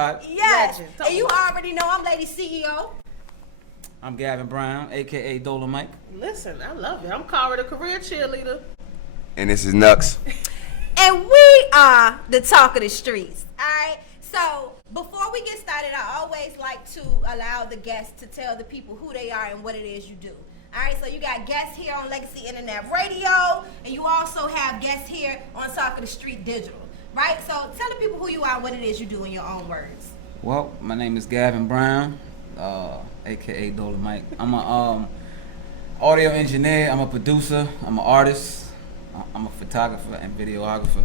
everybody. Yes. And you already know I'm Lady CEO. I'm Gavin Brown, a.k.a. Dolomic. Listen, I love it. I'm Cara, the career cheerleader. And this is Nux. And we are the talk of the streets. All right. So before we get started, I always like to allow the guests to tell the people who they are and what it is you do. All right. So you got guests here on Legacy Internet Radio, and you also have guests here on Talk of the Street Digital. Right. So tell the people who you are and what it is you do in your own words. Well, my name is Gavin Brown, a.k.a. Dolomic. I'm a audio engineer. I'm a producer. I'm an artist. I'm a photographer and videographer.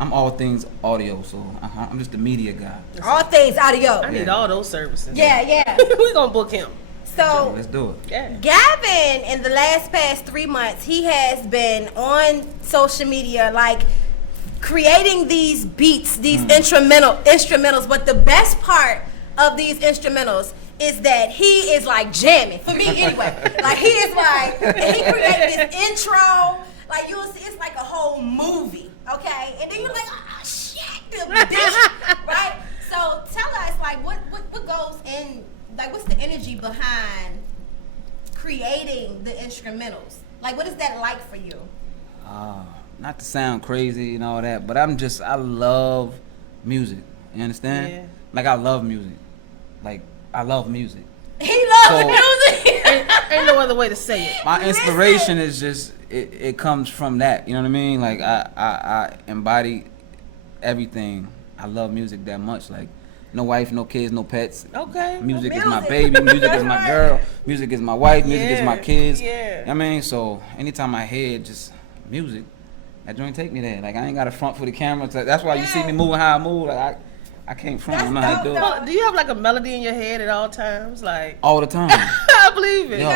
I'm all things audio, so I'm just a media guy. All things audio. I need all those services. Yeah. We're going to book him. So let's do it. Yeah. Gavin, in the past 3 months, he has been on social media, like creating these beats, these instrumentals. But the best part of these instrumentals is that he is like jamming, for me anyway. Like he is like, and he created this intro, like you'll see, it's like a whole movie, okay? And then you're like, oh shit, the bitch, right? So tell us, like, what goes in, like, what's the energy behind creating the instrumentals? Like, what is that like for you? Not to sound crazy and all that, but I love music. You understand? Yeah. Like, I love music. Like, I love music. He loves music. Ain't no other way to say it. My inspiration is just, it comes from that. You know what I mean? Like, I embody everything. I love music that much. Like, no wife, no kids, no pets. Okay. Music is my baby. Music is my girl. Music is my wife. Music is my kids. Yeah. You know what I mean? So anytime I hear just music, that joint take me there. Like, I ain't got a front for the camera. That's why you see me moving how I move. Like, I can't front. I know how to do it. Well, do you have like a melody in your head at all times? Like All the time. I believe it. Yo.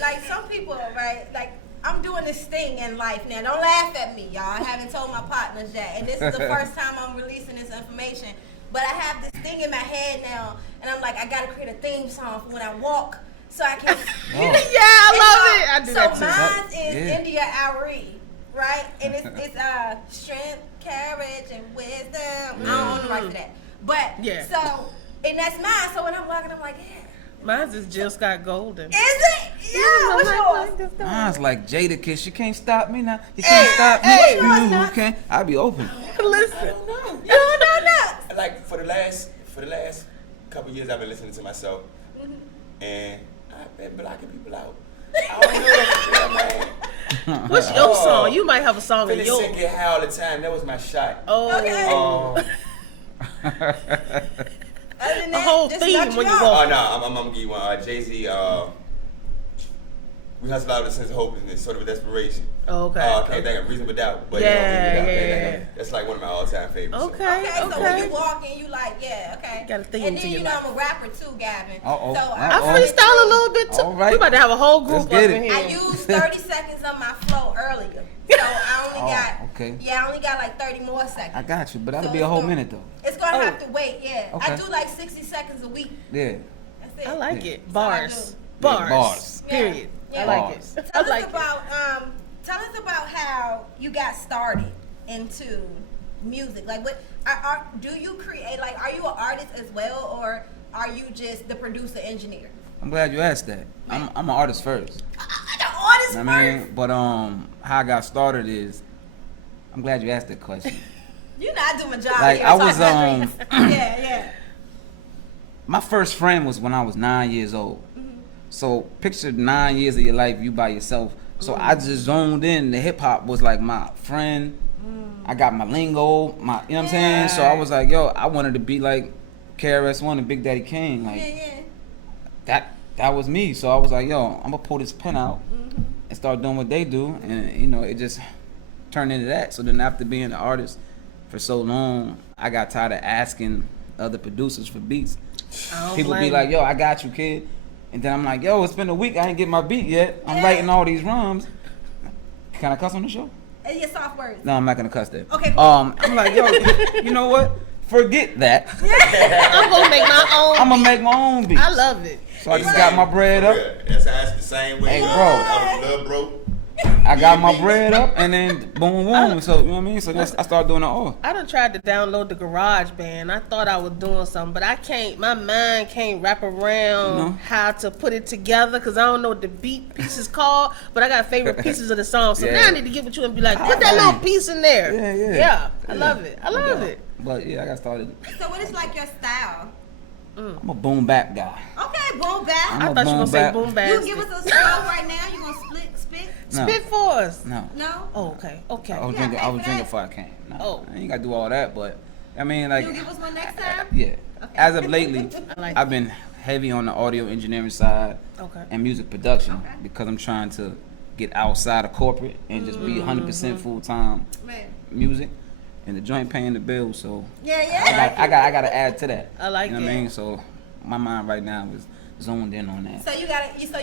Like some people, right? Like I'm doing this thing in life now. Don't laugh at me, y'all. I haven't told my partners yet, and this is the first time I'm releasing this information. But I have this thing in my head now, and I'm like, I gotta create a theme song for when I walk, so I can. Oh. Yeah, I love it. I do that too. So mine is India Ari, right? And it's strength, courage, and wisdom. I don't want to write for that, but yeah. So and that's mine. So when I'm walking, I'm like, yeah. Mine's is Jill Scott Golden. Is it? Yeah. What's yours? Mine's like Jadakiss. You can't stop me now. You can't stop me. Hey, You can't. I'll be open. Listen. You don't know that. Like for the last couple years, I've been listening to myself, and I've been blocking people out. I don't know that, man. What's your song? You might have a song in Feeling yours. sick, get high all the time. That was my shot. Oh. Okay. Other than A that, whole just theme knock when you out. walk. Oh no, I'm gonna give you one. Jay-Z. We hustle out of a sense of hopelessness, sort of a desperation. Oh, okay. Can't think of Reasonable Doubt, but Yeah. That's like one of my all-time favorites. Okay, so when you walk in, you like, yeah, okay. Got a theme and to then your you know life. I'm a rapper too, Gavin. Uh-oh. So I freestyle a little bit too. All right. We about to have a whole Let's group up get in it. here. I used 30 seconds of my flow earlier, so I only I only got like 30 more seconds. I got you, but that'll So be a it's whole gonna- minute though. It's gonna have to wait, yeah. Okay. I do like 60 seconds a week. Yeah. That's it. I like it. So I Bars. do. Bars. Bars. Period. Yeah. I like Bars. it. Tell I like us about tell us about how you got started into music. Like, what do you create? Like, are you an artist as well, or are you just the producer engineer? I'm glad you asked that. I'm an artist first. The artist I first. mean, but how I got started is, I'm glad you asked that question. You know I do my job. Like, here, I so was yeah. my first friend was when I was 9 years old. So picture 9 years of your life, you by yourself. So I just zoned in. The hip hop was like my friend. I got my lingo, you know what I'm saying? So I was like, yo, I wanted to be like KRS-One and Big Daddy Kane. Like, that was me. So I was like, yo, I'm gonna pull this pen out and start doing what they do. And you know, it just turned into that. So then after being an artist for so long, I got tired of asking other producers for beats. People be like, yo, I got you, kid. And then I'm like, yo, it's been a week, I ain't get my beat yet. I'm writing all these rhymes. Can I cuss on the show? Your soft words. No, I'm not gonna cuss that. Okay, cool. I'm like, yo, you know what? Forget that. I'm gonna make my own. I'm gonna make my own beats. I love it. So I just got my bread up. That's the same way. Hey, bro. I was love, bro. I got my bread up, and then boom, boom. So you know what I mean. So that's, I started doing it all. I done tried to download the Garage Band. I thought I was doing something, but I can't. My mind can't wrap around how to put it together because I don't know what the beat piece is called. But I got favorite pieces of the song, so now I need to get with you and be like, put that little piece in there. Yeah. I love it. I love it. But yeah, I got started. So what is like your style? I'm a boom bap guy. Okay, boom bap. I'm I a thought you were gonna boom say bap. boom You bap. give us a song right now. You gonna spit? No. Spit for us. No. No. Oh, okay. Okay. I was Yeah, drinking. pay I was for drinking that. before I came. No, Oh. I ain't gotta do all that, but I mean, like, You'll give us one next time. yeah. Okay. As of lately, I like I've been heavy on the audio engineering side Okay. and music production Okay. because I'm trying to get outside of corporate and just be 100% full time Man. music, and the joint paying the bill. So Yeah. I got to add to that. I like you know it. what I mean? So my mind right now is zoned in on that. So you got to. So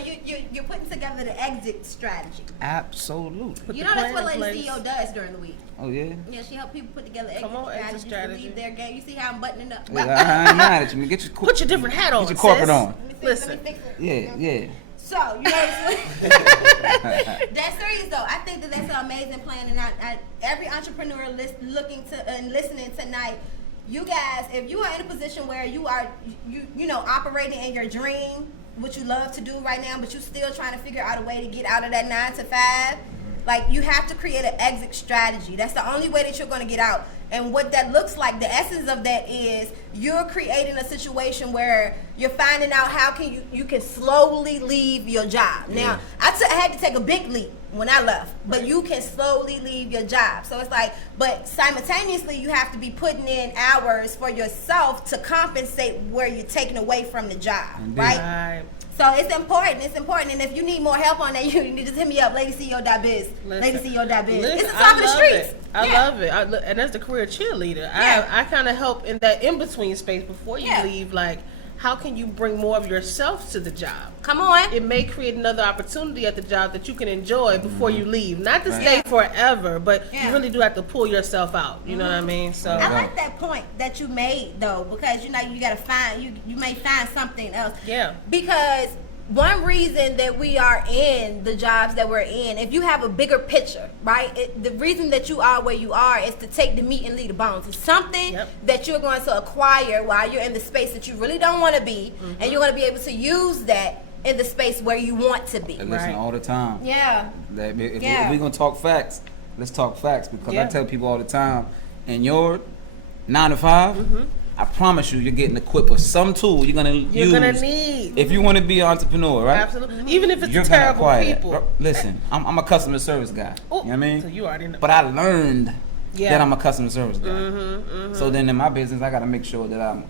you're putting together the exit strategy. Absolutely. You the know that's plan what in Lady place. CEO does during the week. Oh yeah. Yeah, she help people put together exit Come on, exit strategies to strategy. leave their game. You see how I'm buttoning up? Yeah, I ain't mad at you. Get your Put your different hat on. Get your corporate sis. on. Let me see, Listen. let me fix it. Yeah. So, you know, that's serious though. I think that that's an amazing plan, and I every entrepreneur looking to and listening tonight, you guys, if you are in a position where you are, you know, operating in your dream, what you love to do right now, but you still trying to figure out a way to get out of that 9 to 5, like you have to create an exit strategy. That's the only way that you're going to get out. And what that looks like, the essence of that is you're creating a situation where you're finding out how can you can slowly leave your job. Now, I had to take a big leap when I left, but you can slowly leave your job. So it's like, but simultaneously you have to be putting in hours for yourself to compensate where you're taking away from the job, right? Right. So it's important. It's important. And if you need more help on that, you need to just hit me up, ladyceo.biz. Ladyceo.biz. It's the top of the streets. I love it. And that's the career cheerleader. Yeah. I kind of help in that in-between space before you Yeah. leave. Like, how can you bring more of yourself to the job? Come on. It may create another opportunity at the job that you can enjoy before you leave. Not to Right. stay forever, but Yeah. you really do have to pull yourself out. You know what I mean? So I like that point that you made though, because you know you gotta find you may find something else. yeah. Because one reason that we are in the jobs that we're in, if you have a bigger picture, right? The reason that you are where you are is to take the meat and leave the bones. It's something that you're going to acquire while you're in the space that you really don't want to be, and you're going to be able to use that in the space where you want to be. I listen Right. all the time. Yeah. That if Yeah. we're gonna talk facts, let's talk facts because Yeah. I tell people all the time, in your 9 to 5, I promise you, you're getting equipped with some tool you're gonna use. You're gonna need. If you want to be an entrepreneur, right? Absolutely. Even if it's You're gonna terrible acquire that. people. Listen, I'm a customer service guy. Oh, You know what I mean? So you already know. But I learned Yeah. that I'm a customer service guy. So then in my business, I gotta make sure that I'm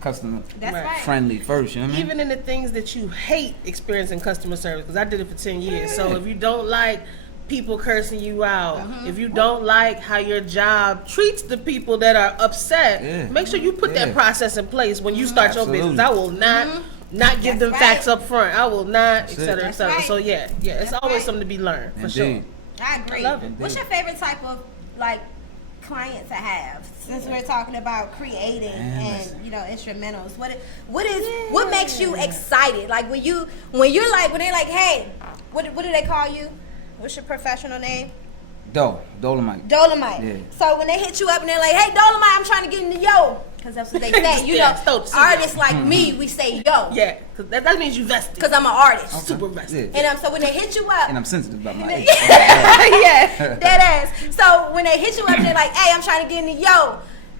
customer That's Right. right. friendly first. You know what I mean? Even in the things that you hate experiencing customer service, because I did it for 10 years. So if you don't like people cursing you out, if you don't like how your job treats the people that are upset, Yeah. make sure you put Yeah. that process in place when you start your business. Absolutely. I will not give them That's facts right. up front. I will not, et it. cetera, et That's cetera. right. So yeah, it's That's always right. something to be learned for sure. Indeed. I agree. I love it. What's your favorite type of like client to have? Since we're talking about creating and you know instrumentals, what makes you excited? Like when you're like, hey, what do they call you? What's your professional name? Dolomic. Dolomite. Yeah. So when they hit you up and they're like, hey, Dolomite, I'm trying to get into yo, because that's what they say. You Yeah, know, stoked to see artists like me, we say yo, Yeah, because that means you vested. because I'm an artist. Super vested. Yeah. And so when they hit you up, And I'm sensitive about my age. yeah, that ass. So when they hit you up, they're like, hey, I'm trying to get into yo.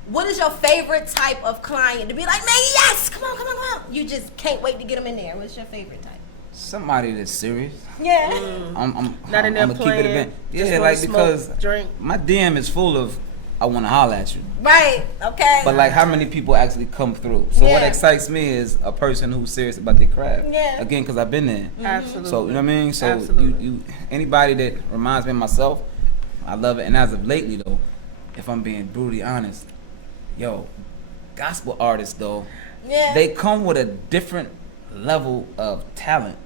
What is your favorite type of client to be like, man, yes, come on. You just can't wait to get them in there. What's your favorite type? Somebody that's serious. Yeah. I'm Not in there I'm gonna keep it a playing. bit. just Yeah, wanna like smoke, because drink. my DM is full of I want to holler at you. Right. Okay. But like, how many people actually come through? So what Yeah. excites me is a person who's serious about their craft. Yeah. Again, because I've been there. Absolutely. So you know what I mean. So Absolutely. you anybody that reminds me of myself, I love it. And as of lately though, if I'm being brutally honest, yo, gospel artists though, yeah. they come with a different level of talent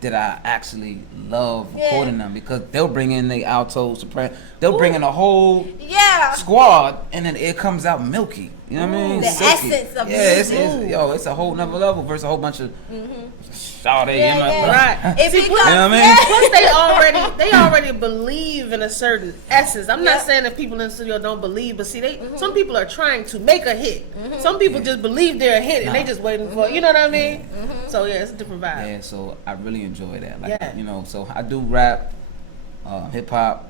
that I actually love Yeah. recording them because they'll bring in the alto, soprano, they'll bring in a whole yeah. squad and then it comes out milky. You You know what I mean? The Silky. essence of it's a whole nother level versus a whole bunch of shawty. Yeah, Right. If See, it plus, comes, you know what I mean? plus they already believe in a certain essence. I'm not saying that people in the studio don't believe, but see, some people are trying to make a hit. Some people just believe they're a hit and they just waiting for, you know what I mean? So yeah, it's a different vibe. Yeah, so I really enjoy that. Like, you know, so I do rap, hip hop.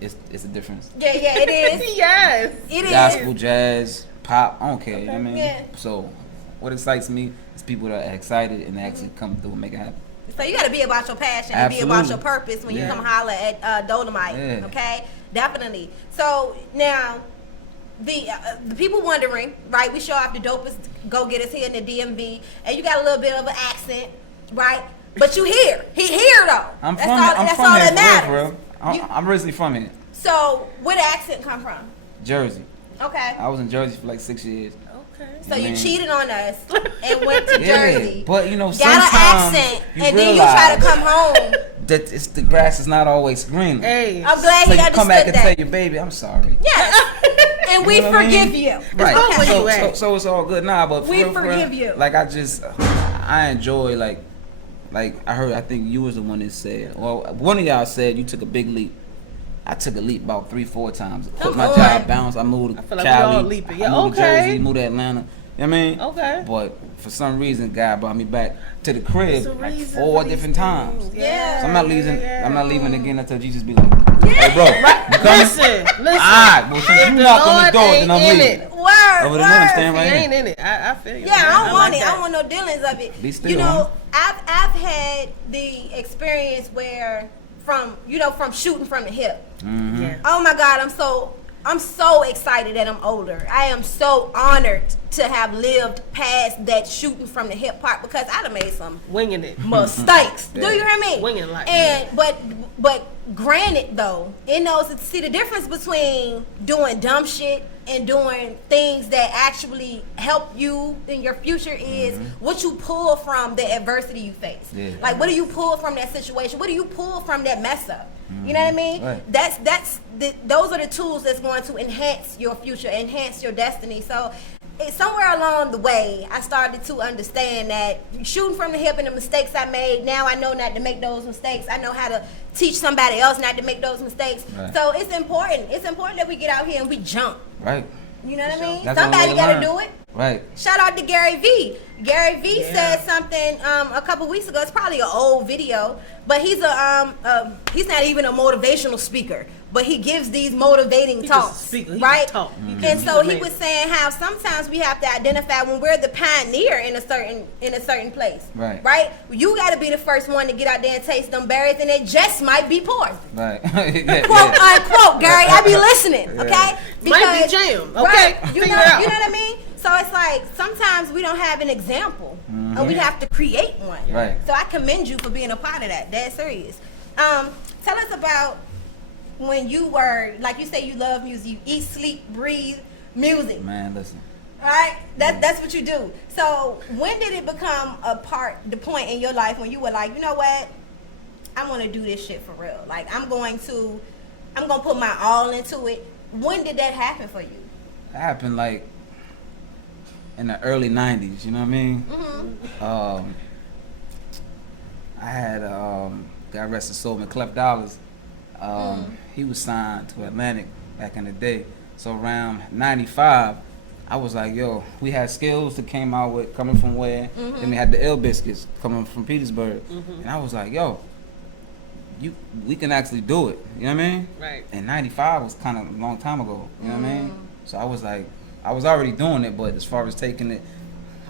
It's a difference. Yeah, it is. Yes. It is. Gospel, jazz, pop. I don't care. You know what I mean? Yeah. So what excites me is people that are excited and actually come through and make it happen. So you got to be about your passion and be about your purpose when you come holler at Dolomic. Yeah. Okay, definitely. So now, the people wondering, right? We show off the dopest go-getters here in the DMV, and you got a little bit of an accent, right? But you here. He here though. I'm that's from all, I'm that's from all here, that for matters. real. I'm originally from here, So where the accent come from? Jersey. Okay. I was in Jersey for like 6 years. Okay. So you Man. cheated on us and went to Yeah, Jersey. but you know, got an sometimes accent, you and then you try to realize come home. that it's the grass is not always green. Hey. I'm glad So he you understood come back and that. tell your baby, I'm sorry. Yes. And we You know what I forgive mean? you. Right. wrong with you, eh? So it's all good now, but for We real, for forgive real, you. Like I enjoy like I think you was the one that said, well, one of y'all said you took a big leap. I took a leap about 3-4 times. Quit Come my on. job, bounced. I moved to I feel like we all Cali. leaping. Yeah, I moved to okay. Jersey, moved to Atlanta. You know what I mean? Okay. But for some reason, God brought me back to the crib There's a like reason 4 for these different times. things. Yeah. So I'm not leaving. Yeah. I'm not leaving again until Jesus be like, "Hey, bro, you coming?" Listen. All right, well, since If you the knock on the Lord door, ain't then I'm in leaving. it, Word. Over there, I'm word. staying he right ain't here. in it. I feel you. Yeah, I don't want like it. I that. don't want no dealings of it. Be still, You know, huh? I've had the experience where from shooting from the hip. Mm-hmm. Yeah. Oh my God, I'm so excited that I'm older. I am so honored to have lived past that shooting from the hip part because I'd have made some Winging it. mistakes. Yeah. Do you hear me? Winging like and but granted though, in those see the difference between doing dumb shit and doing things that actually help you in your future is what you pull from the adversity you face. Yeah. Like what do you pull from that situation? What do you pull from that mess up? You know what I mean? Right. Those are the tools that's going to enhance your future, enhance your destiny. So somewhere along the way, I started to understand that shooting from the hip and the mistakes I made, now I know not to make those mistakes. I know how to teach somebody else not to make those mistakes. Right. So it's important. It's important that we get out here and we jump. Right. You know what I mean? That's the only Somebody way to got to learn. do it. Right. Shout out to Gary V. Gary V Yeah. said something a couple weeks ago. It's probably an old video, but he's he's not even a motivational speaker, but he gives these motivating He talks, just a speaker. He right? just talk. And so he amazing. was saying how sometimes we have to identify when we're the pioneer in a certain place, Right. Right? You got to be the first one to get out there and taste them berries, and it just might be poison. Right. Yeah, Quote yeah. unquote, Gary. I be listening, okay? Might be jam, okay? Right, you Figure know, it out. you know what I mean? So it's like sometimes we don't have an example, and we have to create one. Right. So I commend you for being a part of that. That's serious. Tell us about when you were, like you say, you love music. You eat, sleep, breathe music. Man, listen. Right? That's what you do. So when did it become the point in your life when you were like, you know what? I want to do this shit for real. Like I'm going to put my all into it. When did that happen for you? It happened like in the early 90s, you know what I mean? Mm-hmm. I had, God rest his soul, Clef Dollars. He was signed to Atlantic back in the day. So around 95, I was like, yo, we had Skills that came out with Coming From Where. Then we had the Ill Biscuits coming from Petersburg. And I was like, yo, we can actually do it. You know what I mean? Right. And 95 was kind of a long time ago. You know what I mean? So I was like, I was already doing it, but as far as taking it,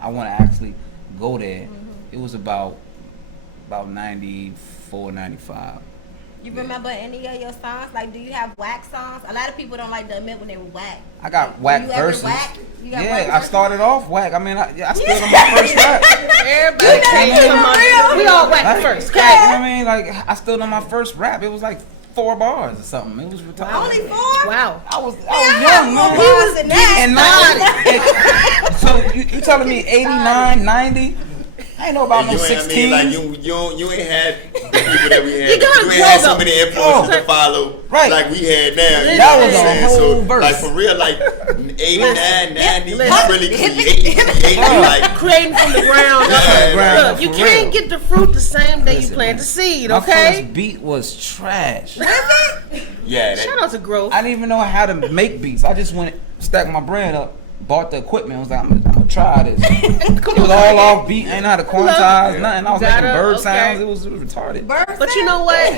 I want to actually go there. It was about 94, 95. You remember any of your songs? Like, do you have whack songs? A lot of people don't like to admit when they were whack. I got Like, whack you ever verses. whack? You got Yeah, whack I verses? started off whack. I mean, I still on my first rap. Everybody Like, came you know from what my- real? We all whack Like, first. like, you know what I mean? Like, I still on my first rap. It was like 4 bars or something. It was retarded. Only 4? Wow. I was I young, more man. bars than that. And so you telling me 89, 90? I ain't know about no You ain't, 16. I mean, like you ain't had people that we had. You gotta We ain't had grow so up. many influences to follow like we had now. You That know was what I'm a saying? whole So, verse. like for real, like 89, 90, you Listen. really creating like Creating from the ground up. ground Look, you for can't real. get the fruit the same day you Listen, plant man. the seed, My okay? first beat was trash. yeah. Shout out to growth. I didn't even know how to make beats. I just went, stacked my brand up, bought the equipment. I was like, I'm gonna try this. It was all off beat, ain't know how to quantize, nothing. I was making bird sounds. It was retarded. But you know what?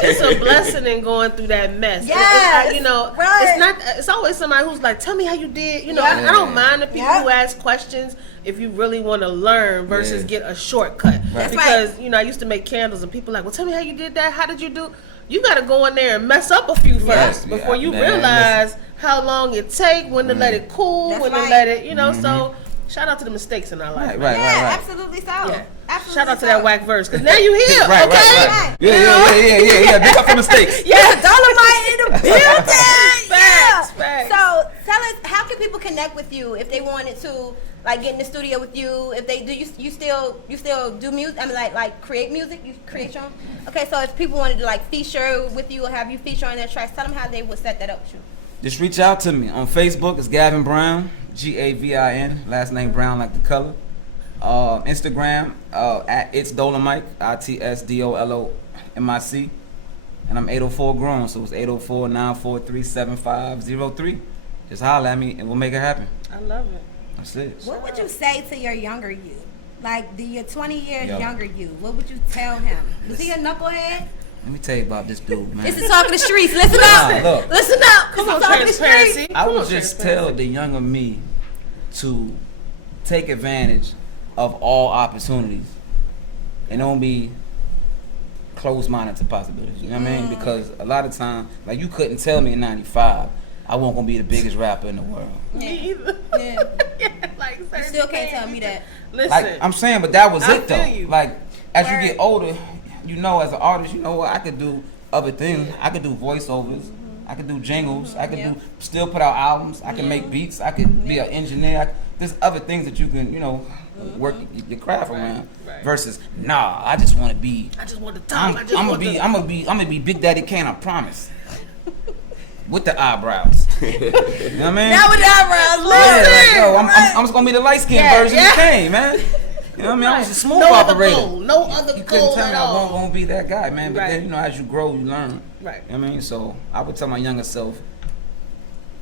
It's a blessing in going through that mess. Yes, You know, right. it's not. It's always somebody who's like, "Tell me how you did." You know, Yeah. I don't mind the people Yeah. who ask questions if you really want to learn versus get a shortcut. That's Because you know, I used to make candles and people like, "Well, tell me how you did that. How did you do?" You got to go in there and mess up a few first Yeah. before you Man, realize how long it take, when to let it cool, That's when right. to let it. You know, so. Shout out to the mistakes in our life. Right, man. right, Yeah, right. absolutely so. Yeah. Absolutely Shout out to so. that whack verse, because now you here, Right, okay? right. Yeah. Big up for mistakes. Yeah, Dolomite in the building. Facts, Yeah. facts. So tell us, how can people connect with you if they wanted to, like, get in the studio with you? If they do, you still do music? I mean, like create music. You create your own. Okay, so if people wanted to like feature with you or have you feature on their tracks, tell them how they would set that up with you. Just reach out to me on Facebook. It's Gavin Brown, Gavin. Last name Brown like the color. Instagram at It's Dolomic, ITSDOLOMIC, and I'm 804 grown, so it's 804-943-7503. Just holler at me and we'll make it happen. I love it. That's it. What would you say to your younger you? Like your 20 years Yo. younger you? What would you tell him? Was he a knucklehead? Let me tell you about this dude, man. This is Talking the Streets. Listen Nah, up. look. Listen up. Come This on, is Talking the transparency. Streets. I Come would on, just transparency. tell the younger me to take advantage of all opportunities and don't be closed-minded to possibilities. You know what I mean? Because a lot of time, like you couldn't tell me in '95 I wasn't gonna be the biggest rapper in the world. Me either. Yeah. Like, You certain still can't things. tell me that. Listen, Like I'm saying, but that was I it though. feel you. Like as Word. you get older, you know, as an artist, you know what I could do other things. I could do voiceovers. I could do jingles. I could do still put out albums. I can make beats. I could be an engineer. There's other things that you can, you know, work your craft around. right. Versus, nah, I just want to be. I just want to I'm talk. gonna be Big Daddy Kane. I promise. With the eyebrows. You know what I mean? That with the eyebrows. Yeah, like, Listen. yo, I'm just gonna be the light skinned version of Kane, man. You know what I mean? I was a smooth no other operator. goal. No other You couldn't goal tell me at I all. wasn't gonna be that guy, man. But Right. then, you know, as you grow, you learn. Right. You know what I mean? So I would tell my younger self,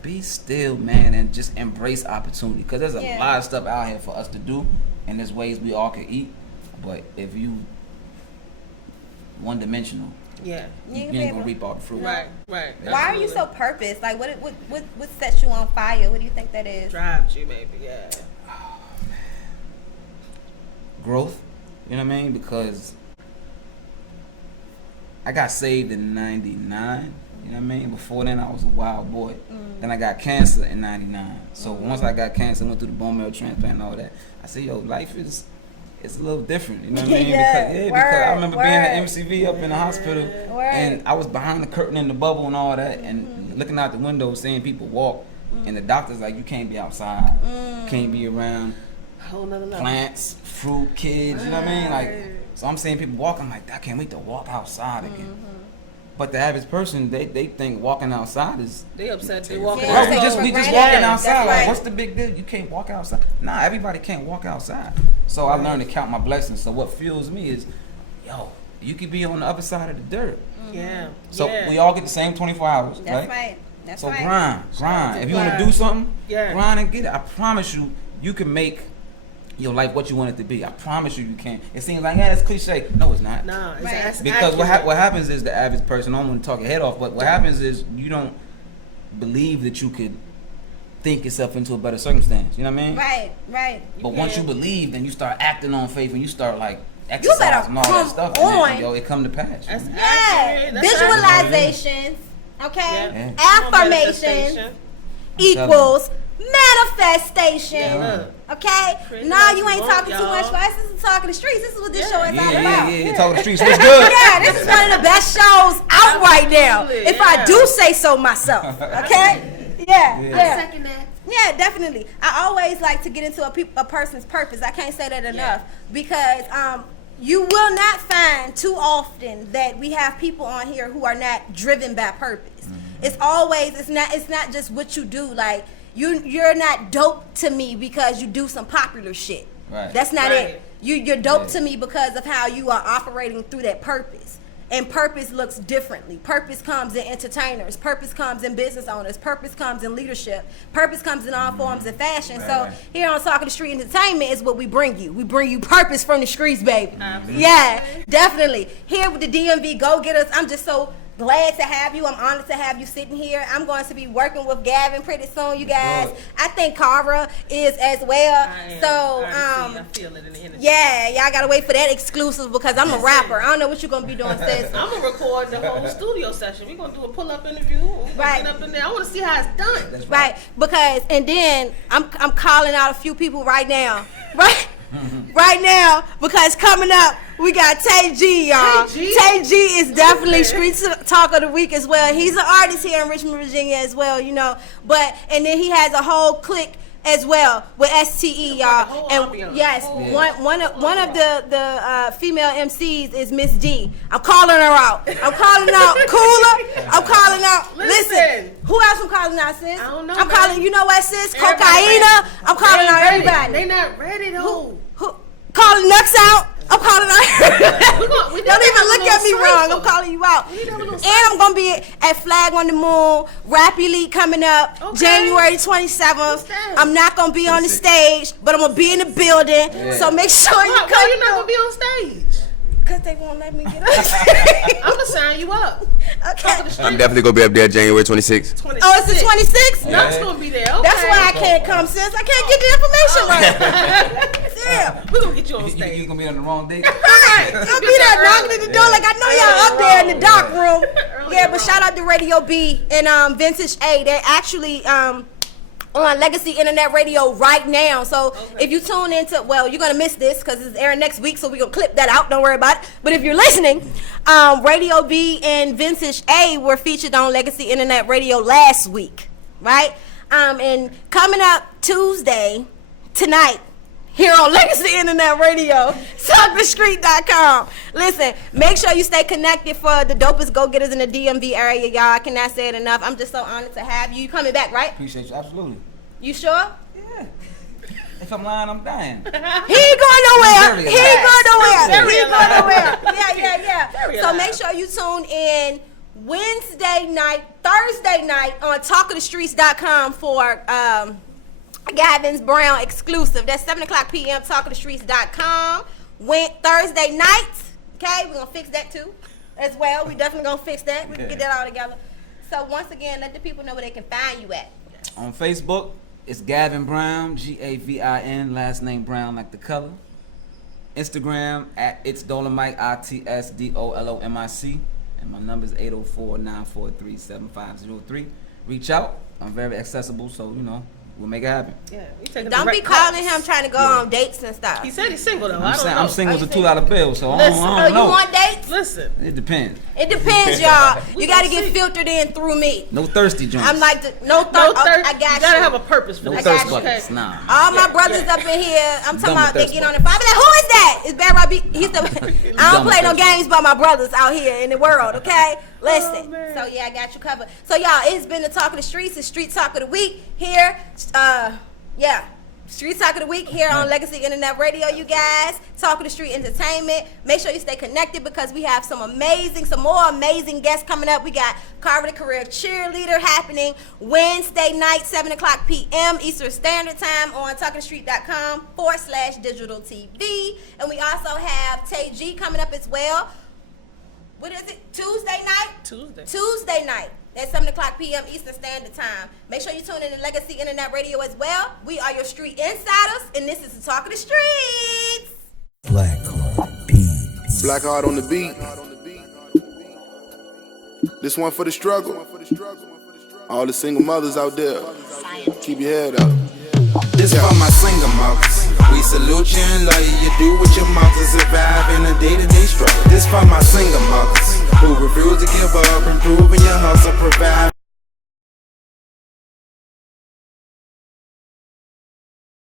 be still, man, and just embrace opportunity. Because there's a lot of stuff out here for us to do, and there's ways we all can eat. But if you one-dimensional, Yeah. you ain't gonna reap all the fruit. Right. Right. Why are you so purpose? Like, what sets you on fire? What do you think that is? Drives you, maybe? Yeah. Growth, you know what I mean? Because I got saved in '99, you know what I mean? Before then, I was a wild boy. Then I got cancer in '99. So once I got cancer, went through the bone marrow transplant and all that, I said, yo, life is, it's a little different, you know what I mean? Yeah, Because I remember being at word. MCV up in the hospital, and I was behind the curtain in the bubble and all that, and looking out the window, seeing people walk, and the doctor's like, you can't be outside, you can't be around Whole nother level. plants, fruit, kids, you know what I mean? Like, so I'm seeing people walk, I'm like, I can't wait to walk outside again. But the average person, they think walking outside is, They upset. They walking. Yeah, bro, we just for walking granted. outside. That's Like, right. what's the big deal? You can't walk outside. Nah, everybody can't walk outside. So I learned to count my blessings. So what fuels me is, yo, you could be on the other side of the dirt. Yeah. So yeah. we all get the same 24 hours, That's right? right. That's So right. grind. If you want to grind. do something, Yeah. grind and get it. I promise you, you can make your life what you want it to be. I promise you can. It seems like, yeah, it's cliche. No, it's not. Nah, it's Right. that's Because accurate. what happens is the average person, I don't want to talk your head off, but what happens is you don't believe that you could think yourself into a better circumstance. You know what I mean? Right. Right. But once you can. believe, then you start acting on faith and you start like better exercising all that come stuff. on. And then, yo, it come to pass. That's Yeah. accurate. That's accurate. Visualizations. Okay. Yeah. Affirmations Manifestation. equals manifestation. Yeah, look. Okay. Create Nah, what you you ain't want, talking too y'all. much. But this is Talking the Streets. This is what this show is all Yeah, about. Talking the streets. What's good? Yeah, this is one of the best shows out right now. Absolutely, If I yeah. do say so myself. Okay? Yeah. Yeah. Second that. Yeah, definitely. I always like to get into a person's purpose. I can't say that enough because you will not find too often that we have people on here who are not driven by purpose. It's always, it's not just what you do. Like, you're not dope to me because you do some popular shit. Right. That's not it. You're dope to me because of how you are operating through that purpose. And purpose looks differently. Purpose comes in entertainers. Purpose comes in business owners. Purpose comes in leadership. Purpose comes in all forms of fashion. So here on Talking the Street Entertainment is what we bring you. We bring you purpose from the streets, baby. Absolutely. Yeah, definitely. Here with the DMV Go-Getters, I'm just so glad to have you. I'm honored to have you sitting here. I'm going to be working with Gavin pretty soon, you guys. I think Cara is as well. I feel it in the energy. Yeah, y'all gotta wait for that exclusive because I'm a rapper. I don't know what you're gonna be doing, sis. I'm gonna record the whole studio session. We're gonna do a pull-up interview. Right. Get up in there. I want to see how it's done. That's Right, because and then I'm calling out a few people right now. Right? Right now, because coming up, we got Tae G, y'all. Tae G is definitely Street Talk of the Week as well. He's an artist here in Richmond, Virginia as well, you know. And then he has a whole clique as well with STE, y'all. And yes, one of the female MCs is Miss D. I'm calling her out. I'm calling out Cooler. I'm calling out. Listen, who else I'm calling out, sis? I don't know. I'm calling. You know what, sis? Cocaina. I'm calling out everybody. They not ready though. Who calling Nux out? I'm calling out. we Don't even look at me wrong. I'm calling you out. And I'm gonna be at Flag on the Moon Rap Elite coming up January 27th. I'm not gonna be on the stage, but I'm gonna be in the building. So make sure you come. Why you not gonna be on stage? Because they won't let me get on stage. I'm gonna sign you up. Okay. I'm definitely gonna be up there January 26th. Oh, it's the 26th? Nux gonna be there. Okay. That's why I can't come, sis. I can't get the information right. Damn. We're gonna get you on stage. You gonna be on the wrong date? Right. I'll be there knocking at the door like I know y'all up there in the dark room. Yeah, but shout out to Radio B and Vintage A. They're actually on Legacy Internet Radio right now. So if you tune into, well, you're gonna miss this because it's airing next week, so we're gonna clip that out. Don't worry about it. But if you're listening, Radio B and Vintage A were featured on Legacy Internet Radio last week, right? And coming up Tuesday, tonight, here on Legacy Internet Radio, TalkTheStreet.com. Listen, make sure you stay connected for the dopest go-getters in the DMV area, y'all. I cannot say it enough. I'm just so honored to have you. You coming back, right? Appreciate you, absolutely. You sure? Yeah. If I'm lying, I'm dying. He ain't going nowhere. He ain't going nowhere. He ain't going nowhere. Yeah. So make sure you tune in Wednesday night, Thursday night on TalkOfTheStreets.com for Gavin Brown exclusive. That's 7:00 p.m. TalkOfTheStreets.com. Thursday night. Okay, we're gonna fix that too, as well. We definitely gonna fix that. We can get that all together. So once again, let the people know where they can find you at. On Facebook, it's Gavin Brown, Gavin, last name Brown like the color. Instagram at It's Dolomic, ITSDOLOMIC. And my number is 804-943-7503. Reach out. I'm very accessible, so you know. We'll make it happen. Yeah, don't be calling him trying to go on dates and stuff. He said he's single though. I'm single as a $2 bill, so I don't know. You want dates? Listen. It depends. It depends, y'all. You got to get filtered in through me. No thirsty joints. I'm like, no thirst. I got you. You got to have a purpose for no this. thirst buckets, nah. All my brothers up in here, I'm talking about they get on the phone. I be like, who is that? It's Bad Robbie. He said, I don't play no games by my brothers out here in the world, okay? Listen. So, yeah, I got you covered. So, y'all, it's been the Talk of the Streets. It's Street Talk of the Week here. Street Talk of the Week here on Legacy Internet Radio, you guys. Talk of the Street Entertainment. Make sure you stay connected because we have some more amazing guests coming up. We got Cara the Career Cheerleader happening Wednesday night, 7:00 p.m. Eastern Standard Time on TalkingTheStreet.com/digital TV. And we also have Tae G coming up as well. What is it? Tuesday night? Tuesday night. At 7:00 p.m. Eastern Standard Time. Make sure you tune in to Legacy Internet Radio as well. We are your street insiders, and this is the Talk of the Streets. Blackheart Beats. Blackheart on the beat. This one for the struggle. All the single mothers out there, keep your head up. This for my single mothers. We salute you and love you. You do what your mouth to survive in a day-to-day struggle. This for my single mothers who refuse to give up, improving your hustle,